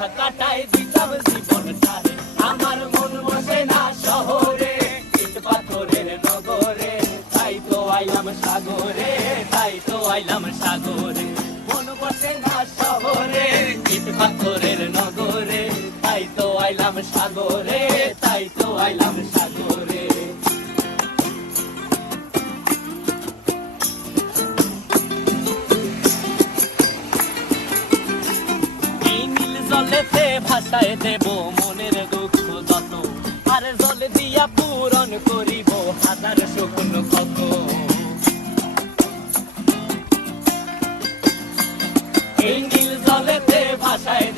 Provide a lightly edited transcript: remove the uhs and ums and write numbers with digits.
একা কাটাই দিতাম জীবনটারে। আমার মন বসে না শহরে, ইট পাথরের নগরে, তাই তো আইলাম সাগরে, তাই তো আইলাম সাগরে। মন বসে না শহরে, ইট পাথরের নগরে, তাই তো আইলাম সাগরে, তাই তো আইলাম সাগরে। এই নীল জলেতে ভাসায় দেব মনের দুঃখ যত, আর জল দিয়া পূরণ করিব হাজার শুকনো ক্ষত। এই নীল জলেতে ভাসায়